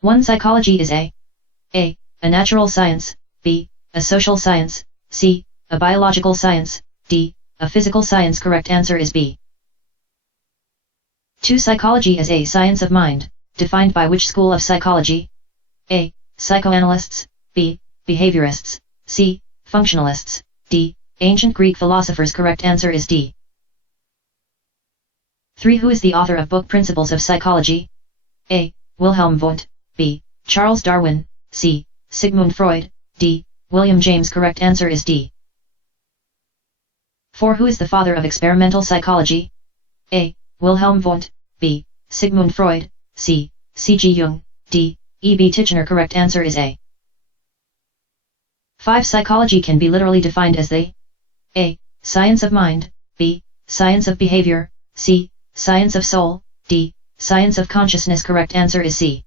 1. Psychology is A, a natural science, B, a social science, C, a biological science, D, a physical science. Correct answer is B. 2. Psychology is a science of mind, defined by which school of psychology? A. Psychoanalysts, B. Behaviorists, C. Functionalists, D. Ancient Greek philosophers. Correct answer is D. 3. Who is the author of book Principles of Psychology? A. Wilhelm Wundt, B. Charles Darwin, C. Sigmund Freud, D. William James. Correct answer is D. 4. Who is the father of experimental psychology? A. Wilhelm Wundt, B. Sigmund Freud, C. C.G. Jung, D. E.B. Titchener. Correct answer is A. 5. Psychology can be literally defined as the A. Science of mind, B. Science of behavior, C. Science of soul, D. Science of consciousness. Correct answer is C.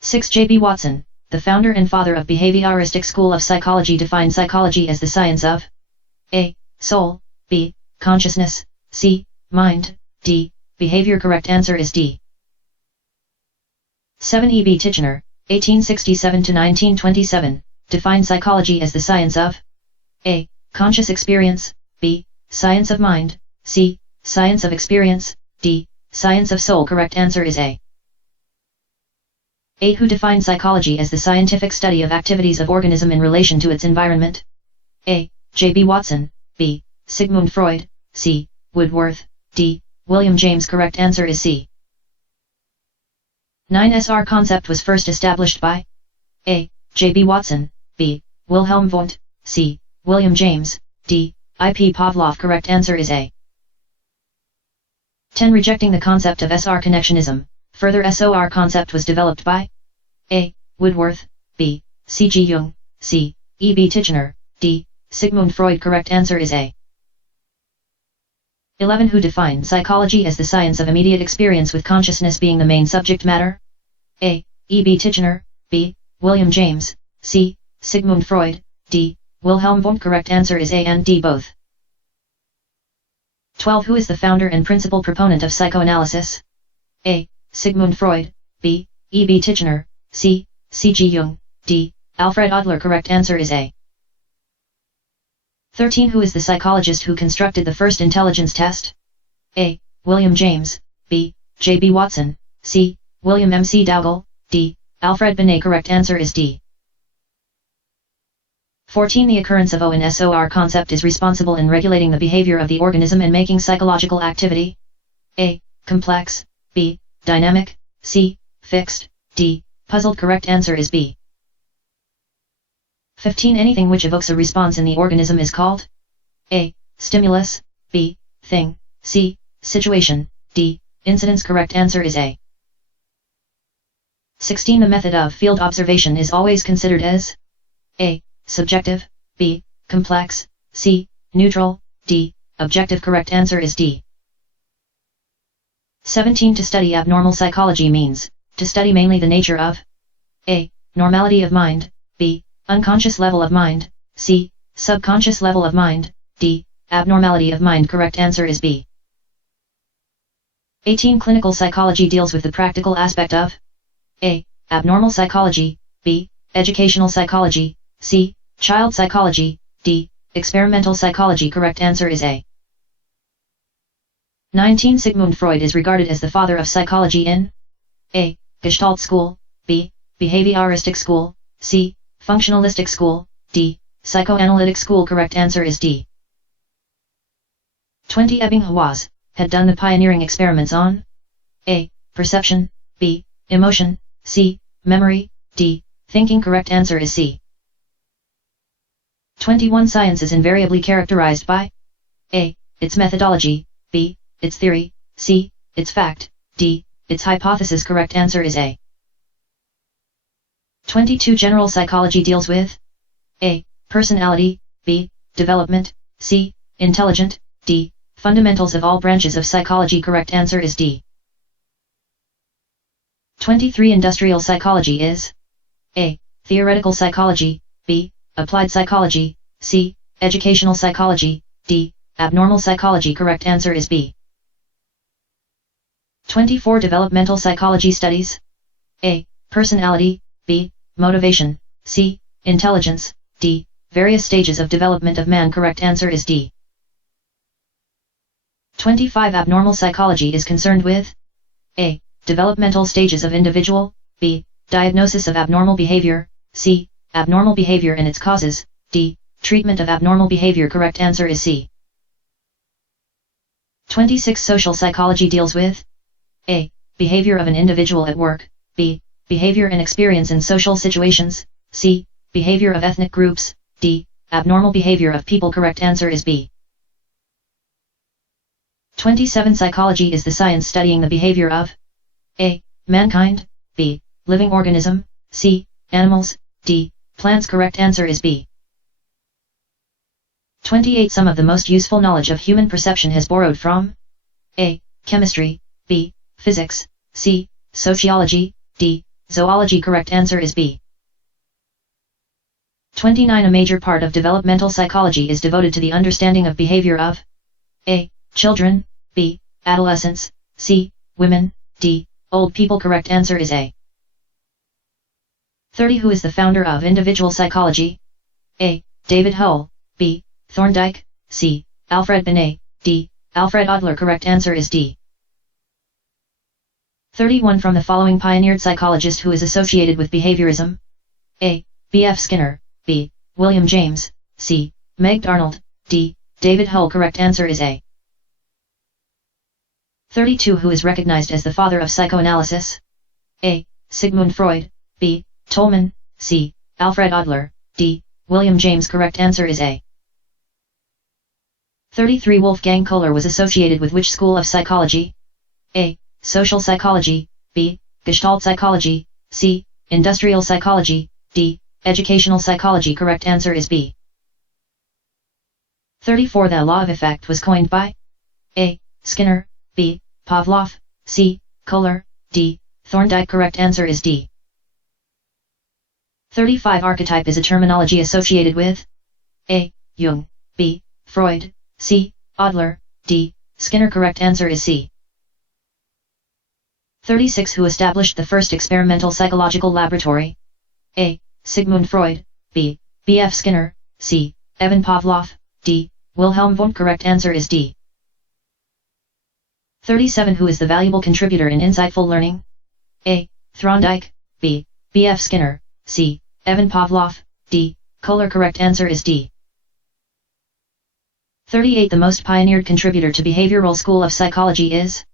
6. J.B. Watson, the founder and father of behavioristic school of psychology, defined psychology as the science of A. Soul, B. Consciousness, C. Mind, D. Behavior. Correct answer is D. 7. E.B. Titchener, 1867–1927, defined psychology as the science of A. Conscious experience, B. Science of mind, C. Science of experience, D. Science of soul. Correct answer is A. 8. Who defined psychology as the scientific study of activities of organism in relation to its environment? A. J.B. Watson, B. Sigmund Freud, C. Woodworth, D. William James. Correct answer is C. 9. SR concept was first established by A. J.B. Watson, B. Wilhelm Wundt, C. William James, D. I.P. Pavlov. Correct answer is A. 10. Rejecting the concept of SR connectionism, further SOR concept was developed by A. Woodworth, B. C.G. Jung, C. E.B. Titchener, D. Sigmund Freud. Correct answer is A. 11. Who defined psychology as the science of immediate experience with consciousness being the main subject matter? A. E.B. Titchener, B. William James, C. Sigmund Freud, D. Wilhelm Wundt. Correct answer is A and D both. 12. Who is the founder and principal proponent of psychoanalysis? A. Sigmund Freud, B. E.B. Titchener, C. C.G. Jung, D. Alfred Adler. Correct answer is A. 13. Who is the psychologist who constructed the first intelligence test? A. William James, B. J.B. Watson, C. William M.C. Dougal, D. Alfred Binet. Correct answer is D. 14. The occurrence of O in SOR concept is responsible in regulating the behavior of the organism and making psychological activity? A. Complex, B. Dynamic, C. Fixed, D. Puzzled. Correct answer is B. 15. Anything which evokes a response in the organism is called A. Stimulus, B. Thing, C. Situation, D. Incidence. Correct answer is A. 16. The method of field observation is always considered as A. Subjective, B. Complex, C. Neutral, D. Objective. Correct answer is D. 17. To study abnormal psychology means to study mainly the nature of A. Normality of mind, B. Unconscious level of mind, C. Subconscious level of mind, D. Abnormality of mind. Correct answer is B. 18. Clinical psychology deals with the practical aspect of A. Abnormal psychology, B. Educational psychology, C. Child psychology, D. Experimental psychology. Correct answer is A. 19. Sigmund Freud is regarded as the father of psychology in A. Gestalt school, B. Behavioristic school, C. Functionalistic school, D. Psychoanalytic school. Correct answer is D. 20. Ebbinghaus had done the pioneering experiments on A. Perception, B. Emotion, C. Memory, D. Thinking. Correct answer is C. 21. Science is invariably characterized by A. Its methodology, B. Its theory, C. Its fact, D. Its hypothesis. Correct answer is A. 22. General psychology deals with A. Personality, B. Development, C. Intelligent, D. Fundamentals of all branches of psychology. Correct answer is D. 23. Industrial psychology is A. Theoretical psychology, B. Applied psychology, C. Educational psychology, D. Abnormal psychology. Correct answer is B. 24. Developmental psychology studies A. Personality, B. Motivation, C. Intelligence, D. Various stages of development of man. Correct answer is D. 25. Abnormal psychology is concerned with A. Developmental stages of individual, B. Diagnosis of abnormal behavior, C. Abnormal behavior and its causes, D. Treatment of abnormal behavior. Correct answer is C. 26. Social psychology deals with A. Behavior of an individual at work, B. Behavior and experience in social situations, C. Behavior of ethnic groups, D. Abnormal behavior of people. Correct answer is B. 27. Psychology is the science studying the behavior of A. Mankind, B. Living organism, C. Animals, D. Plants. Correct answer is B. 28. Some of the most useful knowledge of human perception is borrowed from A. Chemistry, B. Physics, C. Sociology, D. Zoology. Correct answer is B. 29. A major part of developmental psychology is devoted to the understanding of behavior of A. Children, B. Adolescents, C. Women, D. Old people. Correct answer is A. 30. Who is the founder of individual psychology? A. David Hull, B. Thorndike, C. Alfred Binet, D. Alfred Adler. Correct answer is D. 31. From the following pioneered psychologist who is associated with behaviorism? A. B.F. Skinner, B. William James, C. Meg Arnold, D. David Hull. Correct answer is A. 32. Who is recognized as the father of psychoanalysis? A. Sigmund Freud, B. Tolman, C. Alfred Adler, D. William James. Correct answer is A. 33. Wolfgang Kohler was associated with which school of psychology? A. Social psychology, B. Gestalt psychology, C. Industrial psychology, D. Educational psychology. Correct answer is B. 34. The law of effect was coined by A. Skinner, B. Pavlov, C. Kohler, D. Thorndike. Correct answer is D. 35. Archetype is a terminology associated with A. Jung, B. Freud, C. Adler, D. Skinner. Correct answer is C. 36. Who established the first experimental psychological laboratory? A. Sigmund Freud, B. B.F. Skinner, C. Evan Pavlov, D. Wilhelm Wundt. Correct answer is D. 37. Who is the valuable contributor in insightful learning? A. Thorndike, B. B.F. Skinner, C. Evan Pavlov, D. Kohler. Correct answer is D. 38. The most pioneered contributor to behavioral school of psychology is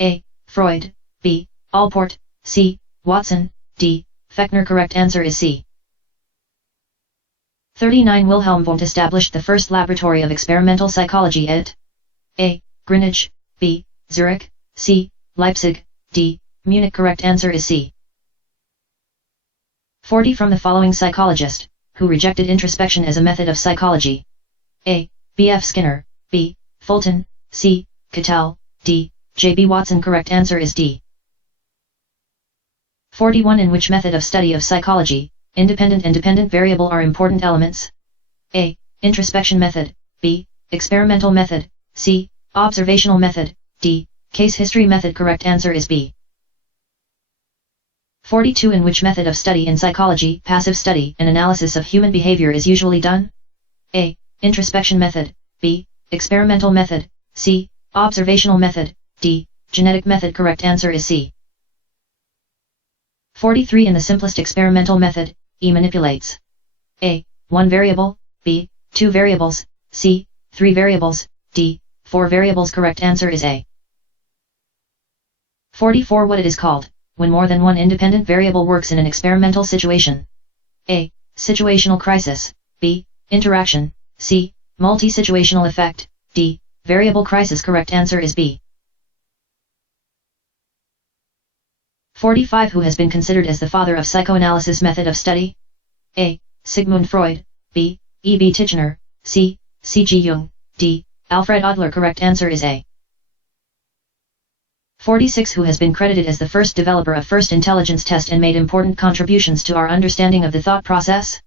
A. Freud, B. Allport, C. Watson, D. Fechner. Correct answer is C. 39. Wilhelm Wundt established the first laboratory of experimental psychology at A. Greenwich, B. Zurich, C. Leipzig, D. Munich. Correct answer is C. 40. From the following psychologist, who rejected introspection as a method of psychology? A. B.F. Skinner, B. Fulton, C. Cattell, D. J.B. Watson. Correct answer is D. 41. In which method of study of psychology, independent and dependent variable are important elements? A. Introspection method, B. Experimental method, C. Observational method, D. Case history method. Correct answer is B. 42. In which method of study in psychology, passive study and analysis of human behavior is usually done? A. Introspection method, B. Experimental method, C. Observational method, D. Genetic method. Correct answer is C. 43. In the simplest experimental method, E manipulates A. 1 variable, B. 2 variables, C. 3 variables, D. 4 variables. Correct answer is A. 44. What it is called when more than one independent variable works in an experimental situation? A. Situational crisis, B. Interaction, C. Multi-situational effect, D. Variable crisis. Correct answer is B. 45. Who has been considered as the father of psychoanalysis method of study? A. Sigmund Freud, B. E. B. Titchener, C. C. G. Jung, D. Alfred Adler. Correct answer is A. 46. Who has been credited as the first developer of first intelligence test and made important contributions to our understanding of the thought process?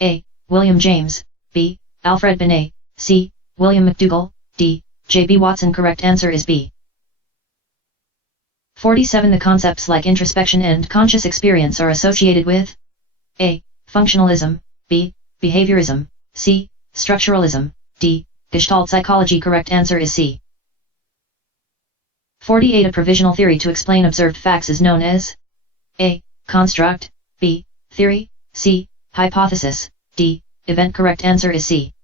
A. William James, B. Alfred Binet, C. William McDougall, D. J.B. Watson. Correct answer is B. 47. The concepts like introspection and conscious experience are associated with A. Functionalism, B. Behaviorism, C. Structuralism, D. Gestalt psychology. Correct answer is C. 48. A provisional theory to explain observed facts is known as A. Construct, B. Theory, C. Hypothesis, D. Event. Correct answer is C.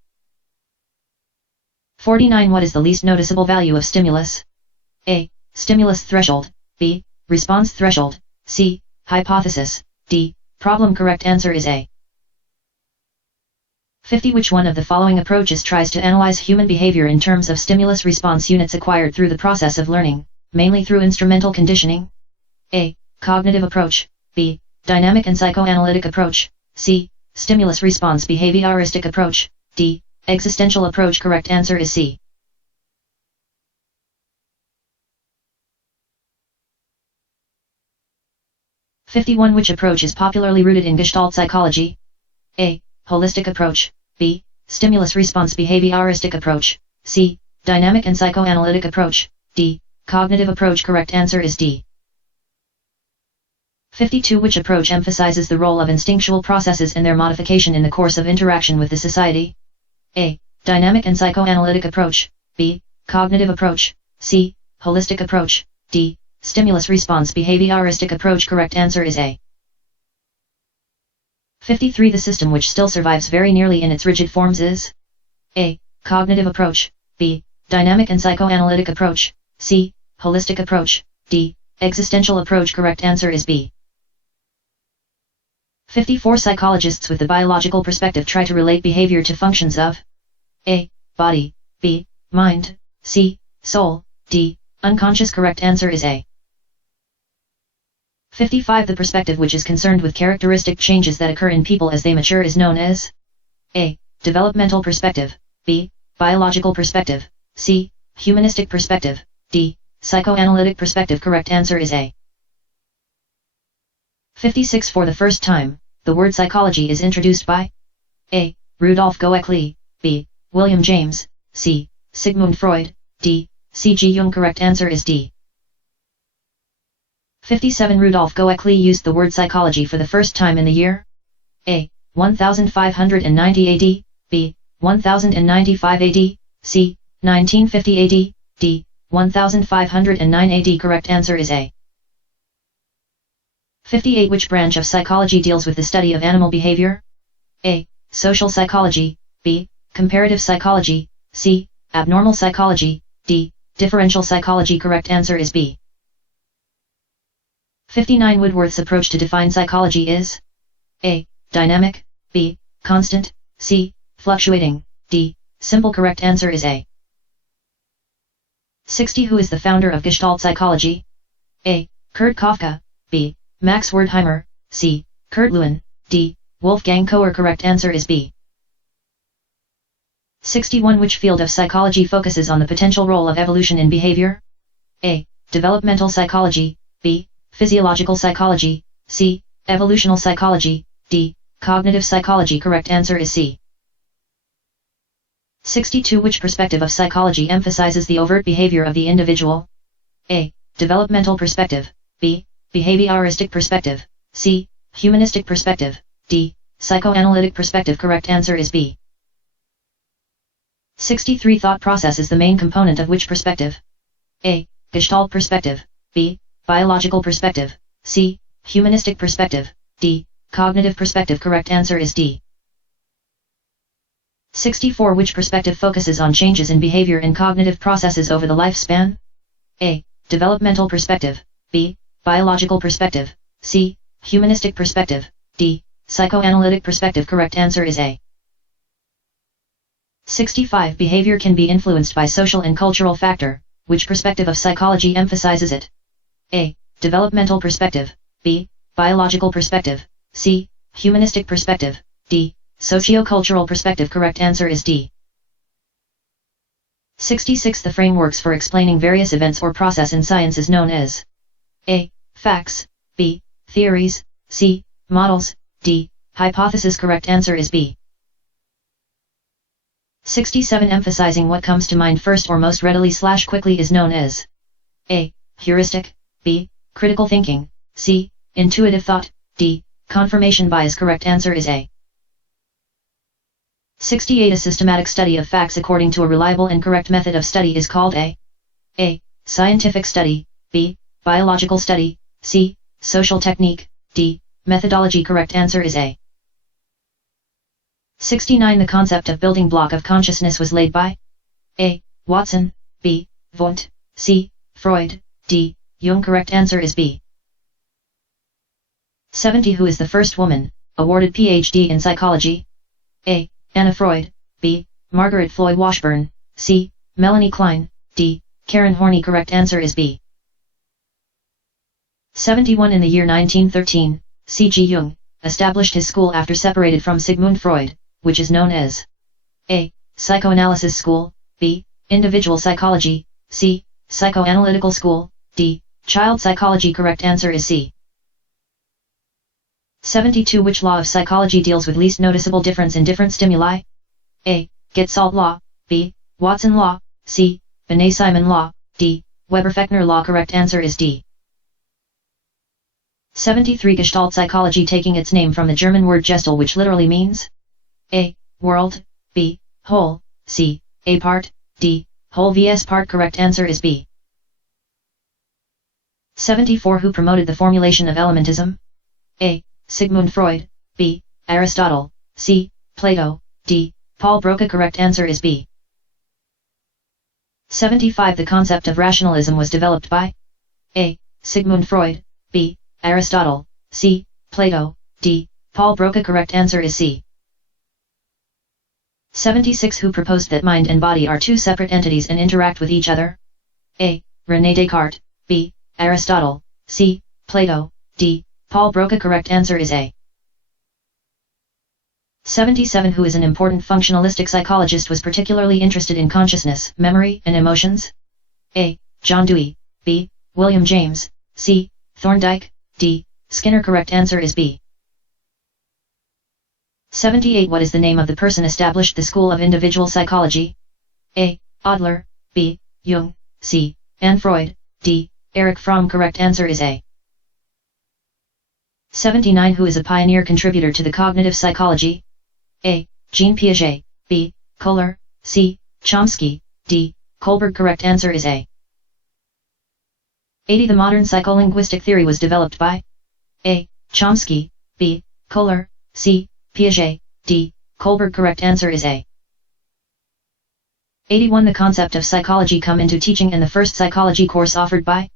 49. What is the least noticeable value of stimulus? A. Stimulus threshold, B. Response threshold, C. Hypothesis, D. Problem. Correct answer is A. 50. Which one of the following approaches tries to analyze human behavior in terms of stimulus-response units acquired through the process of learning, mainly through instrumental conditioning? A. Cognitive approach, B. Dynamic and psychoanalytic approach, C. Stimulus-response behavioristic approach, D. Existential approach. Correct answer is C. 51. Which approach is popularly rooted in Gestalt psychology? A. Holistic approach, B. Stimulus-response behavioristic approach, C. Dynamic and psychoanalytic approach, D. Cognitive approach. Correct answer is D. 52. Which approach emphasizes the role of instinctual processes and their modification in the course of interaction with the society? A. Dynamic and psychoanalytic approach, B. Cognitive approach, C. Holistic approach, D. Stimulus-response behavioristic approach. Correct answer is A. 53. The system which still survives very nearly in its rigid forms is A. Cognitive approach, B. Dynamic and psychoanalytic approach, C. Holistic approach, D. Existential approach. Correct answer is B. 54. Psychologists with the biological perspective try to relate behavior to functions of A. Body, B. Mind, C. Soul, D. Unconscious. Correct answer is A. 55. The perspective which is concerned with characteristic changes that occur in people as they mature is known as A. Developmental perspective, B. Biological perspective, C. Humanistic perspective, D. Psychoanalytic perspective. Correct answer is A. 56. For the first time, the word psychology is introduced by A. Rudolf Goeckel, B. William James, C. Sigmund Freud, D. C. G. Jung. Correct answer is D. 57. Rudolf Goeckel used the word psychology for the first time in the year A. 1590 AD, B. 1095 AD, C. 1950 AD, D. 1509 AD. Correct answer is A. 58. Which branch of psychology deals with the study of animal behavior? A. Social psychology, B. Comparative psychology, C. Abnormal psychology, D. Differential psychology. Correct answer is B. 59. Woodworth's approach to define psychology is A. Dynamic, B. Constant, C. Fluctuating, D. Simple. Correct answer is A. 60. Who is the founder of Gestalt psychology? A. Kurt Kafka, B. Max Wertheimer, C. Kurt Lewin, D. Wolfgang Kohler. Correct answer is B. 61. Which field of psychology focuses on the potential role of evolution in behavior? A. Developmental psychology, B. Physiological psychology, C. Evolutional psychology, D. Cognitive psychology. Correct answer is C. 62. Which perspective of psychology emphasizes the overt behavior of the individual? A. Developmental perspective, B. Behavioristic perspective, C. Humanistic perspective, D. Psychoanalytic perspective. Correct answer is B. 63. Thought process is the main component of which perspective? A. Gestalt perspective, B. Biological perspective, C. Humanistic perspective, D. Cognitive perspective. Correct answer is D. 64. Which perspective focuses on changes in behavior and cognitive processes over the lifespan? A. Developmental perspective, B. Biological perspective, C. Humanistic perspective, D. Psychoanalytic perspective. Correct answer is A. 65. Behavior can be influenced by social and cultural factor. Which perspective of psychology emphasizes it? A. Developmental perspective, B. Biological perspective, C. Humanistic perspective, D. Socio-cultural perspective. Correct answer is D. 66. The frameworks for explaining various events or process in science is known as A. Facts, B. Theories, C. Models, D. Hypothesis. Correct answer is B. 67. Emphasizing what comes to mind first or most readily / quickly is known as A. Heuristic, B. Critical thinking, C. Intuitive thought, D. Confirmation bias. Correct answer is A. 68. A systematic study of facts according to a reliable and correct method of study is called A. Scientific study, B. Biological study, C. Social technique, D. Methodology. Correct answer is A. 69. The concept of building block of consciousness was laid by A. Watson, B. Wundt, C. Freud, D. Jung. Correct answer is B. 70. Who is the first woman awarded Ph.D. in psychology? A. Anna Freud, B. Margaret Floyd Washburn, C. Melanie Klein, D. Karen Horney. Correct answer is B. 71. In the year 1913, C.G. Jung established his school after separated from Sigmund Freud, which is known as A. Psychoanalysis School, B. Individual Psychology, C. Psychoanalytical School, D. Child Psychology. Correct answer is C. 72. Which law of psychology deals with least noticeable difference in different stimuli? A. Get-Salt Law, B. Watson Law, C. Binet-Simon Law, D. Weber-Fechner Law. Correct answer is D. 73. Gestalt psychology, taking its name from the German word Gestel, which literally means A. World, B. Whole, C. A part, D. Whole vs part. Correct answer is B. 74. Who promoted the formulation of elementism? A. Sigmund Freud, B. Aristotle, C. Plato, D. Paul Broca. Correct answer is B. 75. The concept of rationalism was developed by A. Sigmund Freud, B. Aristotle, C. Plato, D. Paul Broca. Correct answer is C. 76. Who proposed that mind and body are two separate entities and interact with each other? A. René Descartes, B. Aristotle, C. Plato, D. Paul Broca. Correct answer is A. 77. Who is an important functionalistic psychologist was particularly interested in consciousness, memory, and emotions? A. John Dewey, B. William James, C. Thorndike, D. Skinner. Correct answer is B. 78. What is the name of the person established the School of Individual Psychology? A. Adler, B. Jung, C. Anne Freud, D. Erich Fromm. Correct answer is A. 79. Who is a pioneer contributor to the cognitive psychology? A. Jean Piaget, B. Kohler, C. Chomsky, D. Kohlberg. Correct answer is A. 80. The modern psycholinguistic theory was developed by A. Chomsky, B. Kohler, C. Piaget, D. Kohlberg. Correct answer is A. 81. The concept of psychology come into teaching in the first psychology course offered by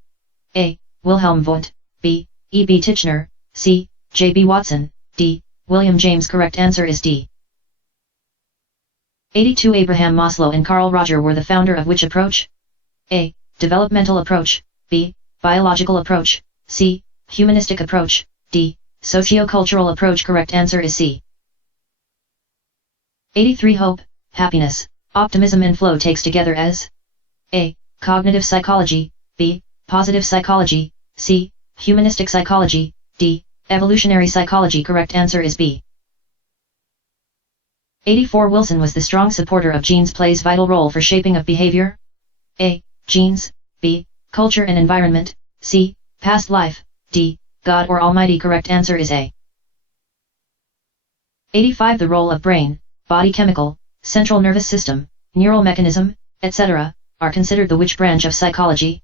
A. Wilhelm Wundt, B. E. B. Titchener, C. J. B. Watson, D. William James. Correct answer is D. 82. Abraham Maslow and Carl Roger were the founder of which approach? A. Developmental approach, B. Biological approach, C. Humanistic approach, D. Socio-cultural approach. Correct answer is C. 83. Hope, happiness, optimism and flow takes together as A. Cognitive psychology, B. Positive psychology, C. Humanistic psychology, D. Evolutionary psychology. Correct answer is B. 84. Wilson was the strong supporter of genes plays vital role for shaping of behavior? A. Genes, B. Culture and environment, C. Past life, D. God or Almighty. Correct answer is A. 85. The role of brain, body chemical, central nervous system, neural mechanism, etc., are considered the which branch of psychology?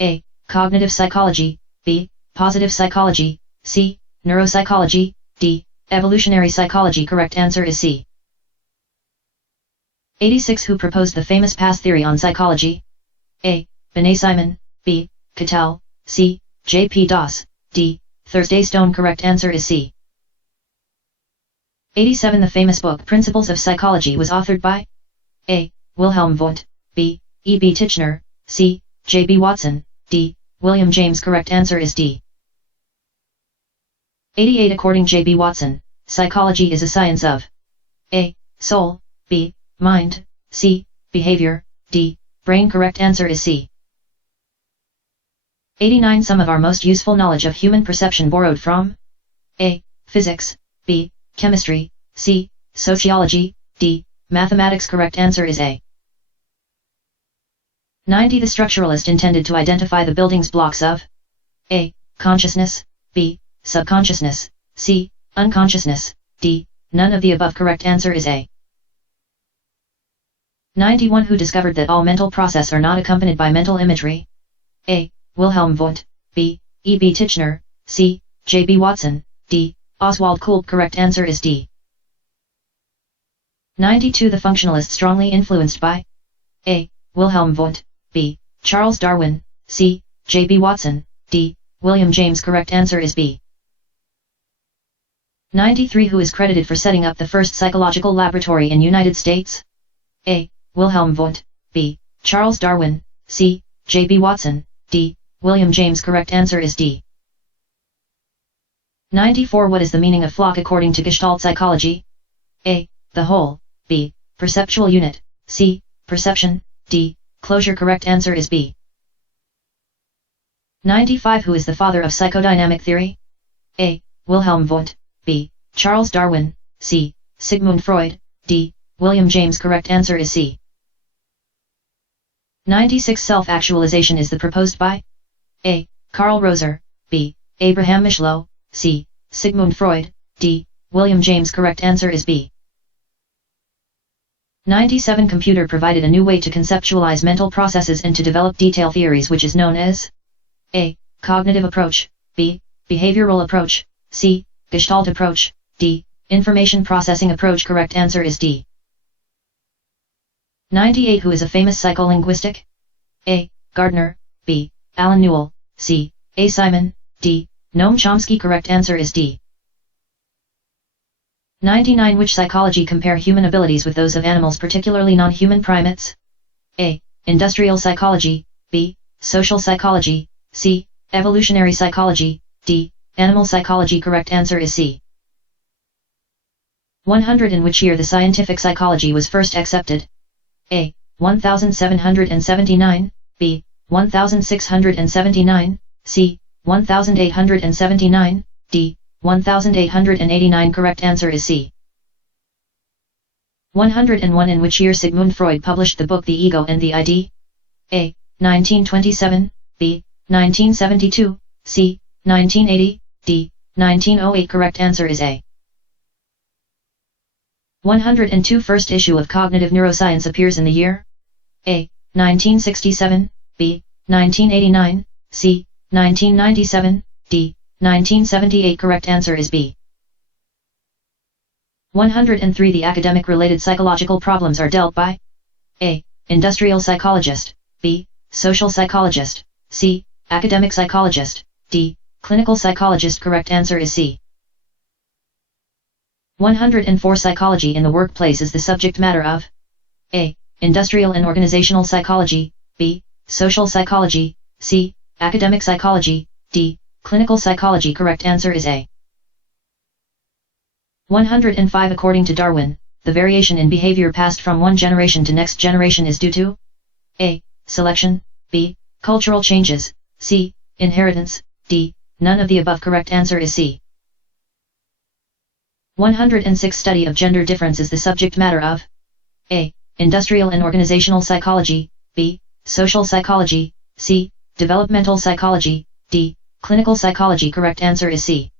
A. Cognitive psychology, B. Positive psychology, C. Neuropsychology, D. Evolutionary psychology. Correct answer is C. 86. Who proposed the famous past theory on psychology? A. Binet-Simon, B. Cattell, C. J. P. Doss, D. Thursday Stone. Correct answer is C. 87. The famous book Principles of Psychology was authored by A. Wilhelm Wundt, B. E. B. Titchener, C. J. B. Watson, D. William James. Correct answer is D. 88. According J. B. Watson, psychology is a science of A. Soul, B. Mind, C. Behavior, D. Brain. Correct answer is C. 89. Some of our most useful knowledge of human perception borrowed from A. Physics, B. Chemistry, C. Sociology, D. Mathematics. Correct answer is A. 90. The structuralist intended to identify the building blocks of A. Consciousness, B. Subconsciousness, C. Unconsciousness, D. None of the above. Correct answer is A. 91. Who discovered that all mental process are not accompanied by mental imagery? A. Wilhelm Wundt, B. E. B. Titchener, C. J. B. Watson, D. Oswald Kolb. Correct answer is D. 92. The functionalists strongly influenced by A. Wilhelm Wundt, B. Charles Darwin, C. J. B. Watson, D. William James. Correct answer is B. 93. Who is credited for setting up the first psychological laboratory in United States? A. Wilhelm Wundt, B. Charles Darwin, C. J. B. Watson, D. William James. Correct answer is D. 94. What is the meaning of flock according to Gestalt psychology? A. The whole, B. Perceptual unit, C. Perception, D. Closure. Correct answer is B. 95. Who is the father of psychodynamic theory? A. Wilhelm Wundt, B. Charles Darwin, C. Sigmund Freud, D. William James. Correct answer is C. 96. Self-actualization is the proposed by A. Carl Roser, B. Abraham Maslow, C. Sigmund Freud, D. William James. Correct answer is B. 97. Computer provided a new way to conceptualize mental processes and to develop detail theories, which is known as A. Cognitive approach, B. Behavioral approach, C. Gestalt approach, D. Information processing approach. Correct answer is D. 98. Who is a famous psycholinguistic? A. Gardner, B. Alan Newell, C. A. Simon, D. Noam Chomsky. Correct answer is D. 99. Which psychology compare human abilities with those of animals, particularly non-human primates? A. Industrial psychology, B. Social psychology, C. Evolutionary psychology, D. Animal psychology. Correct answer is C. 100. In which year the scientific psychology was first accepted? A. 1779, B. 1679, C. 1879, D. 1889. Correct answer is C. 101. In which year Sigmund Freud published the book The Ego and the ID? A. 1927, B. 1972, C. 1980, D. 1908. Correct answer is A. 102. First issue of Cognitive Neuroscience appears in the year? A. 1967, B. 1989, C. 1997, D. 1978. Correct answer is B. 103. The academic-related psychological problems are dealt by A. Industrial psychologist, B. Social psychologist, C. Academic psychologist, D. Clinical psychologist. Correct answer is C. 104. Psychology in the workplace is the subject matter of A. Industrial and organizational psychology, B. Social psychology, C. Academic psychology, D. Clinical psychology. Correct answer is A. 105. According to Darwin, the variation in behavior passed from one generation to next generation is due to A. Selection, B. Cultural changes, C. Inheritance, D. None of the above. Correct answer is C. 106. Study of gender difference is the subject matter of A. Industrial and organizational psychology, B. Social psychology, C. Developmental psychology, D. Clinical psychology. Correct answer is C.